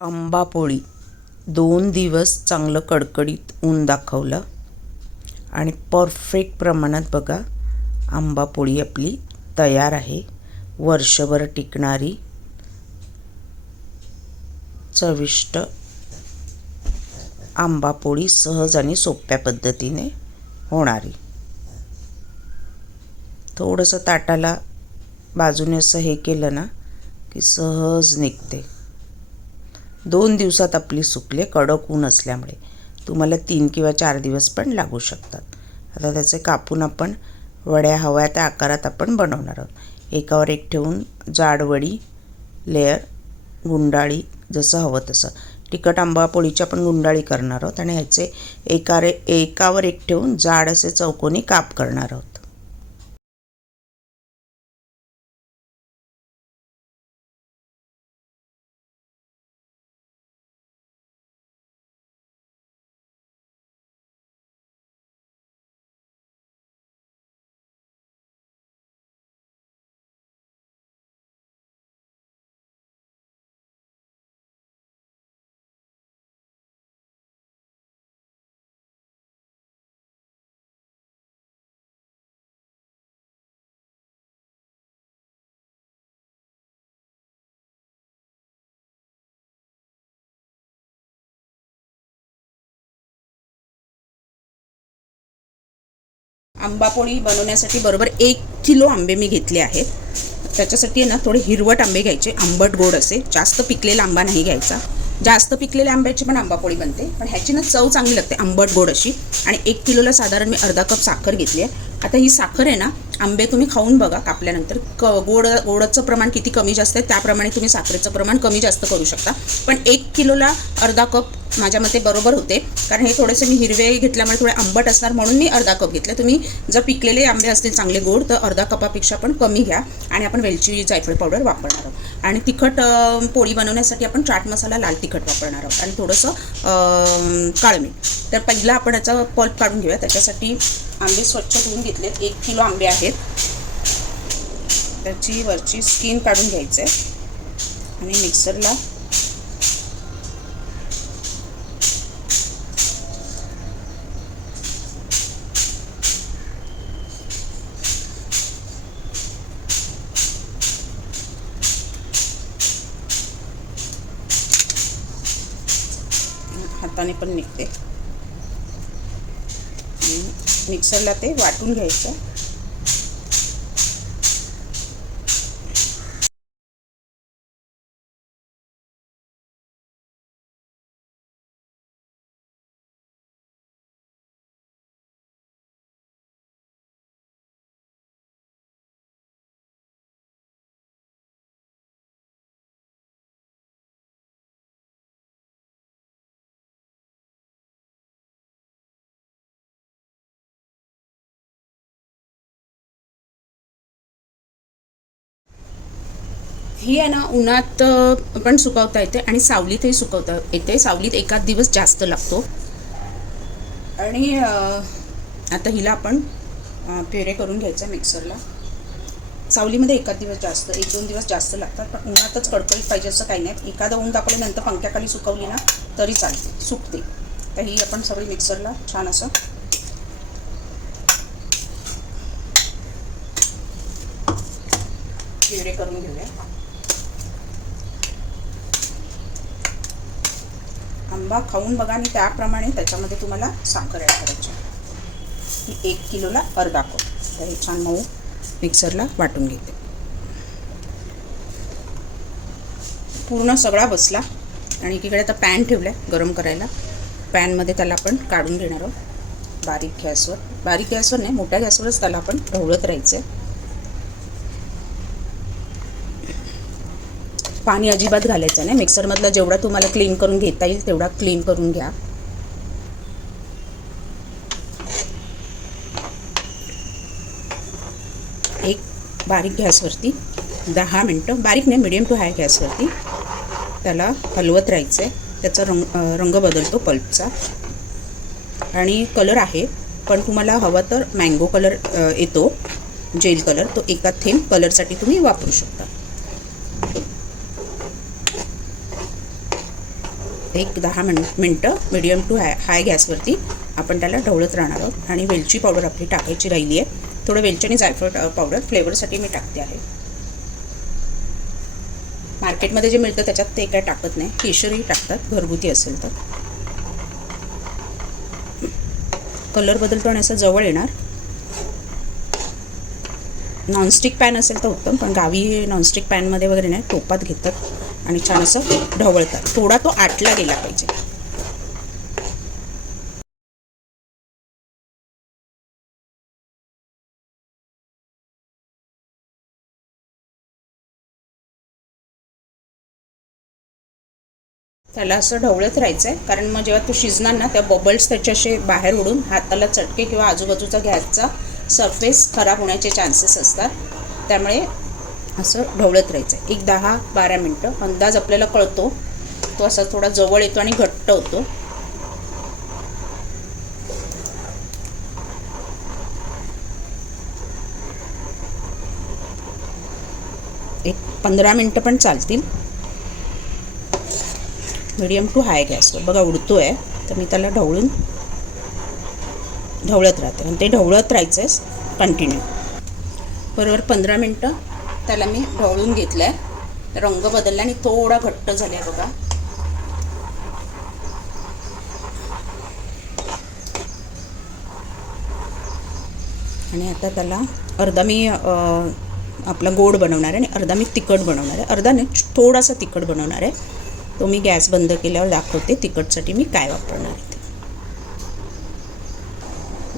आंबापोळी दोन दिवस चांगलं कडकडीत ऊन दाखवलं. आणि परफेक्ट प्रमाणात बघा आंबापोळी आपली तयार आहे. वर्षभर टिकणारी चविष्ट आंबापोळी सहज आणि सोप्या पद्धतीने होणारी. थोडंसं ताटाला बाजूने असं हे केलं ना की सहज निघते. दोन दिवसात आपली सुकले कडक ऊन असल्यामुळे. तुम्हाला तीन किंवा चार दिवस पण लागू शकतात. आता त्याचे कापून आपण वड्या हव्या त्या आकारात आपण बनवणार आहोत. एकावर एक ठेवून जाडवडी लेअर गुंडाळी जसं हवं तसं. तिखट आंबापोळीची आपण गुंडाळी करणार आहोत आणि ह्याचे एका रे एकावर एक ठेवून जाड असे चौकोनी काप करणार आहोत. आंबापोळी बनवण्यासाठी बरोबर एक किलो आंबे मी घेतले आहेत. त्याच्यासाठी आहे ना थोडे हिरवट आंबे घ्यायचे. आंबट गोड असे. जास्त पिकलेला आंबा नाही घ्यायचा. जास्त पिकलेल्या आंब्याची पण आंबापोळी बनते. पण ह्याची ना चव चांगली लागते आंबट गोड अशी. आणि एक किलोला साधारण मी अर्धा कप साखर घेतली आहे. आता ही साखर आहे ना आंबे तुम्ही खाऊन बघा कापल्यानंतर. क गोड गोडचं प्रमाण किती कमी जास्त आहे त्याप्रमाणे तुम्ही साखरेचं प्रमाण कमी जास्त करू शकता. पण एक किलोला अर्धा कप माझ्या मते बरोबर होते. कारण हे थोडेसे मी हिरवे घेतल्यामुळे थोडे आंबट असणार म्हणून मी अर्धा कप घेतले. तुम्ही जर पिकलेले आंबे असतील चांगले गोड तर अर्धा कपापेक्षा पण कमी घ्या आणि आपण वेलची जायफळ पावडर वापरणार आहोत. आणि तिखट पोळी बनवण्यासाठी आपण चाट मसाला लाल तिखट वापरणार आहोत. आणि थोडंसं काळमी काळं मीठ तर पहिला आपण याचा पल्प काढून घेऊया. त्याच्यासाठी आंबे स्वच्छ धुवून घेतलेत. एक किलो आंबे आहेत. त्याची वरची स्किन काढून घ्यायचं आहे आणि मिक्सरला हाताने पण निघते. मिक्सरला ते वाटून घ्यायचं. ही आहे ना उन्हात पण सुकवता येते आणि सावलीतही सुकवता येते. सावलीत एकाच दिवस जास्त लागतो. आणि आता हिला आपण प्युरे करून घ्यायचं मिक्सरला. सावलीमध्ये एकाच दिवस जास्त एक दोन दिवस जास्त लागतात पण उन्हातच कडकडीत पाहिजे असं काही नाही. एखादा ऊन दाखवल्यानंतर पंख्याखाली सुकवली ना तरी चालते सुकते. तर ही आपण सगळी मिक्सरला छान असं प्युरे करून घेऊया. आंबा खाऊन बघा आणि त्याप्रमाणे त्याच्यामध्ये तुम्हाला साखर ॲड करायची ही एक किलोला अर्धा कप तर हे छान मऊ मिक्सरला वाटून घेते. पूर्ण सगळा बसला. आणि एकीकडे आता पॅन ठेवला आहे गरम करायला. पॅनमध्ये त्याला आपण काढून घेणार आहोत. बारीक गॅसवर. बारीक गॅसवर नाही मोठ्या गॅसवरच त्याला आपण ढवळत राहायचं आहे पाणी अजिबात घालायचं नाही. मिक्सरमधलं जेवढा तुम्हाला क्लीन करून घेता येईल तेवढा क्लीन करून घ्या. एक बारीक गॅसवरती दहा मिनटं बारीक नाही मिडियम टू हाय गॅसवरती त्याला हलवत राहायचं आहे त्याचा रंग रंग बदलतो पल्पचा आणि कलर आहे पण तुम्हाला हवा तर मँगो कलर येतो जेल कलर तो एका थेंब कलरसाठी तुम्ही वापरू शकता. एक दहा मिन मिनटं मिडियम टू हाय हाय गॅसवरती आपण त्याला ढवळत राहणार आहोत आणि वेलची पावडर आपली टाकायची राहिली आहे. थोडं वेलची आणि जायफळ पावडर फ्लेवरसाठी मी टाकते आहे. मार्केटमध्ये जे मिळतं त्याच्यात ते काय टाकत नाही. केशरही टाकतात घरगुती असेल तर. कलर बदलतो आणि असं जवळ येणार. नॉनस्टिक पॅन असेल तर उत्तम पण गावी नॉनस्टिक पॅनमध्ये वगैरे नाही टोपात घेतात. आणि छान असं ढवळतात. थोडा तो आटला गेला पाहिजे. त्याला असं ढवळत राहायचं आहे कारण मग जेव्हा तो शिजणार ना त्या बबल्स त्याचे असे बाहेर उडून हाताला चटके किंवा आजूबाजूचा गॅसचा सरफेस खराब होण्याचे चान्सेस असतात. त्यामुळे असं ढवळत राहायचं. आहे एक दहा बारा मिनटं. अंदाज आपल्याला कळतो. तो असा थोडा जवळ येतो आणि घट्ट होतो. एक पंधरा मिनटं पण चालतील. मिडियम टू हाय गॅसवर बघा उडतो आहे तर मी त्याला ढवळून ढवळत राहते. आणि ते ढवळत राहायचं आहे कंटिन्यू. बरोबर पंधरा मिनटं. त्याला मी ढवळून घेतलं आहे रंग बदलला आणि थोडा घट्ट झाला आहे बघा. आणि आता त्याला अर्धा मी आपला गोड बनवणार आहे आणि अर्धा मी तिखट बनवणार आहे. अर्धा नाही थोडासा तिखट बनवणार आहे. तो मी गॅस बंद केल्यावर दाखवते तिखटसाठी मी काय वापरणार आहे.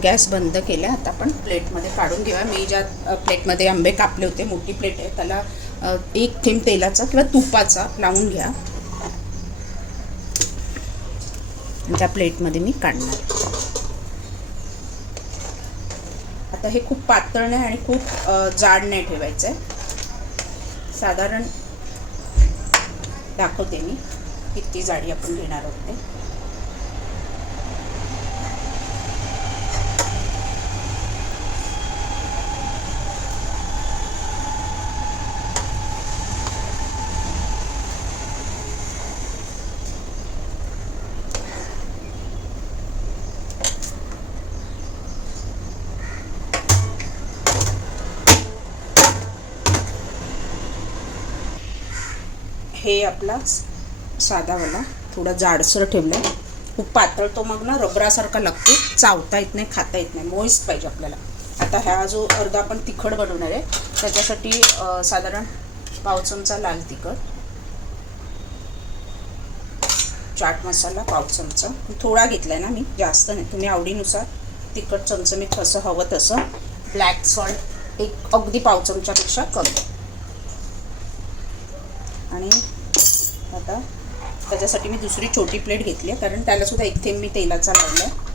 गॅस बंद केला आता आपण प्लेटमध्ये काढून घेऊया. मी ज्या प्लेटमध्ये आंबे कापले होते मोठी प्लेट आहे त्याला एक थेंब तेलाचा किंवा तुपाचा लावून घ्या. त्या प्लेटमध्ये मी काढणार आता हे खूप पातळ नाही आणि खूप जाड नाही ठेवायचं आहे. साधारण दाखवते मी किती जाडी आपण घेणार आहोत ते. हे आपला साधावाला थोडा जाडसर ठेवला. आहे खूप पातळ तो मग ना रबरासारखा लागतो. चावता येत नाही खाता येत नाही. मोईस्ट पाहिजे आपल्याला. आता ह्या जो अर्धा आपण तिखट बनवणार आहे त्याच्यासाठी साधारण पाव चमचा लाल तिखट चाट मसाला पाव चमचा. थोडा घेतला आहे ना मी जास्त नाही. तुम्ही आवडीनुसार तिखट चमचमीत कसं हवं तसं. ब्लॅक सॉल्ट एक अगदी पाव चमच्यापेक्षा कमी. आणि आता त्याच्यासाठी मी दुसरी छोटी प्लेट घेतली आहे कारण त्यालासुद्धा एक थेंब मी तेलाचा लावला आहे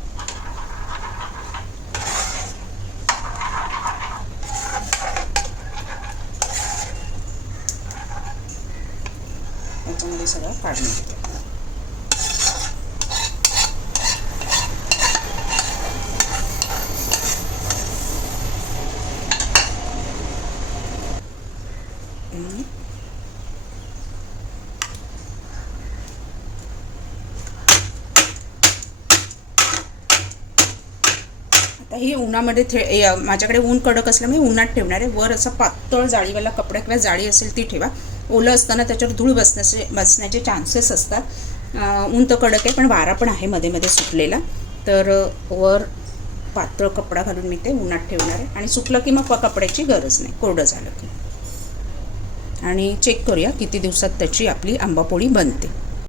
याच्यामध्ये सगळं काढून घेते. आणि ही उन्हामध्ये थे माझ्याकडे ऊन कडक असल्यामुळे उन्हात ठेवणार आहे. वर असा पातळ जाळीवाला कपडा किंवा जाळी असेल ती ठेवा. ओलं असताना त्याच्यावर धूळ बसण्याचे बसण्याचे चान्सेस असतात. ऊन तर कडक आहे पण वारा पण आहे मध्ये मध्ये सुटलेला. तर वर पातळ कपडा घालून मी ते उन्हात ठेवणार आहे. आणि सुकलं की मग कपड्याची गरज नाही. कोरडं झालं की. आणि चेक करूया किती दिवसात त्याची आपली आंबापोळी बनते.